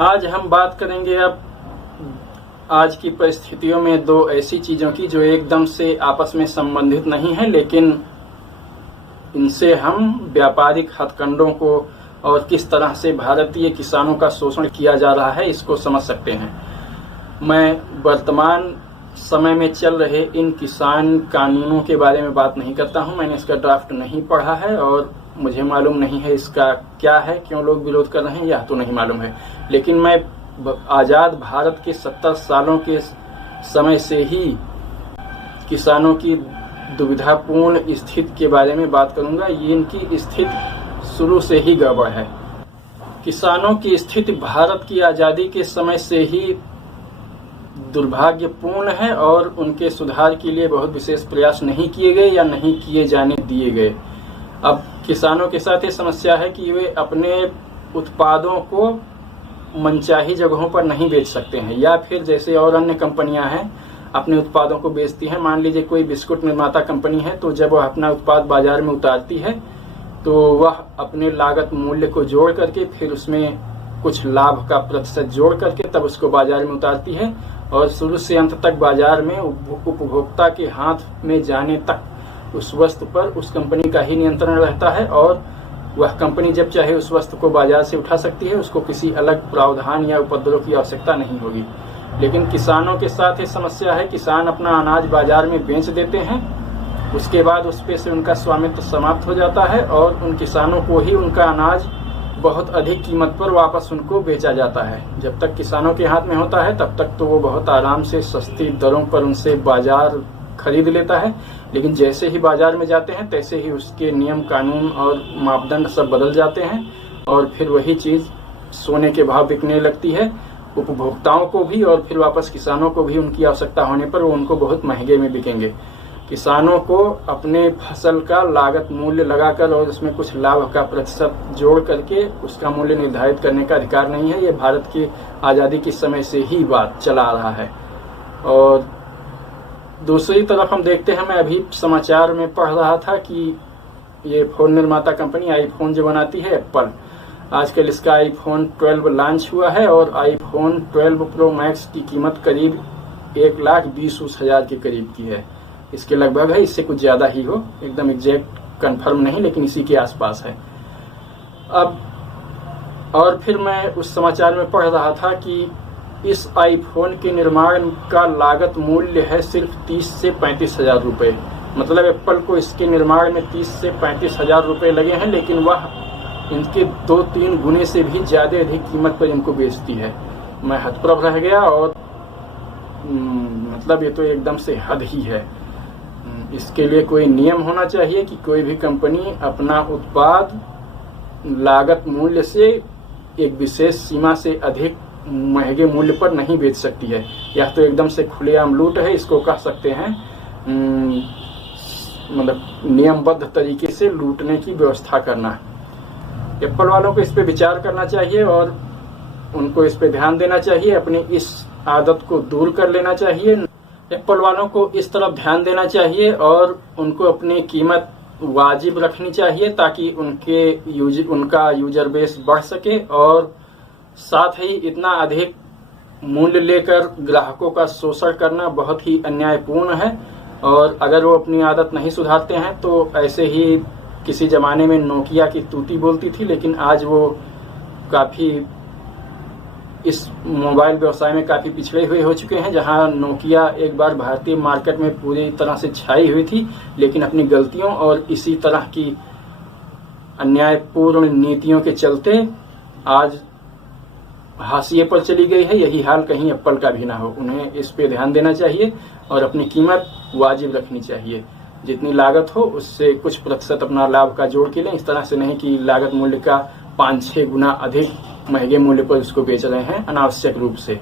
आज हम बात करेंगे अब आज की परिस्थितियों में दो ऐसी चीजों की जो एकदम से आपस में संबंधित नहीं है, लेकिन इनसे हम व्यापारिक हथकंडों को और किस तरह से भारतीय किसानों का शोषण किया जा रहा है इसको समझ सकते हैं। मैं वर्तमान समय में चल रहे इन किसान कानूनों के बारे में बात नहीं करता हूं। मैंने इसका ड्राफ्ट नहीं पढ़ा है और मुझे मालूम नहीं है इसका क्या है, क्यों लोग विरोध कर रहे हैं यह तो नहीं मालूम है। लेकिन मैं आजाद भारत के 70 सालों के समय से ही किसानों की दुविधापूर्ण स्थिति के बारे में बात करूंगा। ये इनकी स्थिति शुरू से ही गड़बड़ है। किसानों की स्थिति भारत की आजादी के समय से ही दुर्भाग्यपूर्ण है और उनके सुधार के लिए बहुत विशेष प्रयास नहीं किए गए या नहीं किए जाने दिए गए। अब किसानों के साथ ये समस्या है कि वे अपने उत्पादों को मनचाही जगहों पर नहीं बेच सकते हैं, या फिर जैसे और अन्य कंपनियां हैं अपने उत्पादों को बेचती हैं। मान लीजिए कोई बिस्कुट निर्माता कंपनी है, तो जब वह अपना उत्पाद बाजार में उतारती है तो वह अपने लागत मूल्य को जोड़ करके फिर उसमें कुछ लाभ का प्रतिशत जोड़ करके तब उसको बाजार में उतारती है और शुरू से अंत तक बाजार में उपभोक्ता के हाथ में जाने तक उस वस्तु पर उस कंपनी का ही नियंत्रण रहता है और वह कंपनी जब चाहे उस वस्तु को बाजार से उठा सकती है। उसको किसी अलग प्रावधान या उपद्रव की आवश्यकता नहीं होगी। लेकिन किसानों के साथ ये समस्या है, किसान अपना अनाज बाजार में बेच देते हैं, उसके बाद उस पे से उनका स्वामित्व समाप्त हो जाता है और उन किसानों को ही उनका अनाज बहुत अधिक कीमत पर वापस उनको बेचा जाता है। जब तक किसानों के हाथ में होता है तब तक तो वो बहुत आराम से सस्ती दरों पर उनसे बाजार खरीद लेता है, लेकिन जैसे ही बाजार में जाते हैं तैसे ही उसके नियम कानून और मापदंड सब बदल जाते हैं और फिर वही चीज सोने के भाव बिकने लगती है उपभोक्ताओं को भी और फिर वापस किसानों को भी। उनकी आवश्यकता होने पर वो उनको बहुत महंगे में बिकेंगे। किसानों को अपने फसल का लागत मूल्य लगाकर और उसमें कुछ लाभ का प्रतिशत जोड़ करके उसका मूल्य निर्धारित करने का अधिकार नहीं है। ये भारत की आजादी के समय से ही बात चला रहा है। और दूसरी तरफ हम देखते हैं, मैं अभी समाचार में पढ़ रहा था कि ये फोन निर्माता कंपनी आईफोन जो बनाती है एप्पल, आजकल इसका आईफोन 12 लॉन्च हुआ है और आईफोन 12 प्रो मैक्स की कीमत करीब 1,20,000 के करीब की है। इसके लगभग है, इससे कुछ ज्यादा ही हो, एकदम एग्जैक्ट कंफर्म नहीं, लेकिन इसी के आसपास है। अब और फिर मैं उस समाचार में पढ़ रहा था कि इस आईफोन के निर्माण का लागत मूल्य है सिर्फ 30 से 35 हजार रुपए। मतलब एप्पल को इसके निर्माण में 30 से 35 हजार रुपए लगे हैं, लेकिन वह इनके 2-3 गुने से भी ज्यादा अधिक कीमत पर इनको बेचती है। मैं हतप्रभ रह गया और मतलब ये तो एकदम से हद ही है। इसके लिए कोई नियम होना चाहिए कि कोई भी कंपनी अपना उत्पाद लागत मूल्य से एक विशेष सीमा से अधिक महंगे मूल्य पर नहीं बेच सकती है। यह तो एकदम से खुलेआम लूट है। इसको कह सकते हैं मतलब नियमबद्ध तरीके से लूटने की व्यवस्था करना। एप्पल वालों को इस पे विचार करना चाहिए और उनको इस पे ध्यान देना चाहिए, अपनी इस आदत को दूर कर लेना चाहिए। एप्पल वालों को इस तरफ ध्यान देना चाहिए और उनको अपनी कीमत वाजिब रखनी चाहिए ताकि उनका यूजर बेस बढ़ सके और साथ ही इतना अधिक मूल्य लेकर ग्राहकों का शोषण करना बहुत ही अन्यायपूर्ण है। और अगर वो अपनी आदत नहीं सुधारते हैं तो ऐसे ही किसी जमाने में नोकिया की तूती बोलती थी, लेकिन आज वो काफी इस मोबाइल व्यवसाय में काफी पिछड़े हुए हो चुके हैं। जहां नोकिया एक बार भारतीय मार्केट में पूरी तरह से छाई हुई थी, लेकिन अपनी गलतियों और इसी तरह की अन्यायपूर्ण नीतियों के चलते आज हाशिए पर चली गई है। यही हाल कहीं एप्पल का भी ना हो। उन्हें इस पे ध्यान देना चाहिए और अपनी कीमत वाजिब रखनी चाहिए। जितनी लागत हो उससे कुछ प्रतिशत अपना लाभ का जोड़ के लें। इस तरह से नहीं कि लागत मूल्य का 5-6 गुना अधिक महंगे मूल्य पर उसको बेच रहे हैं अनावश्यक रूप से।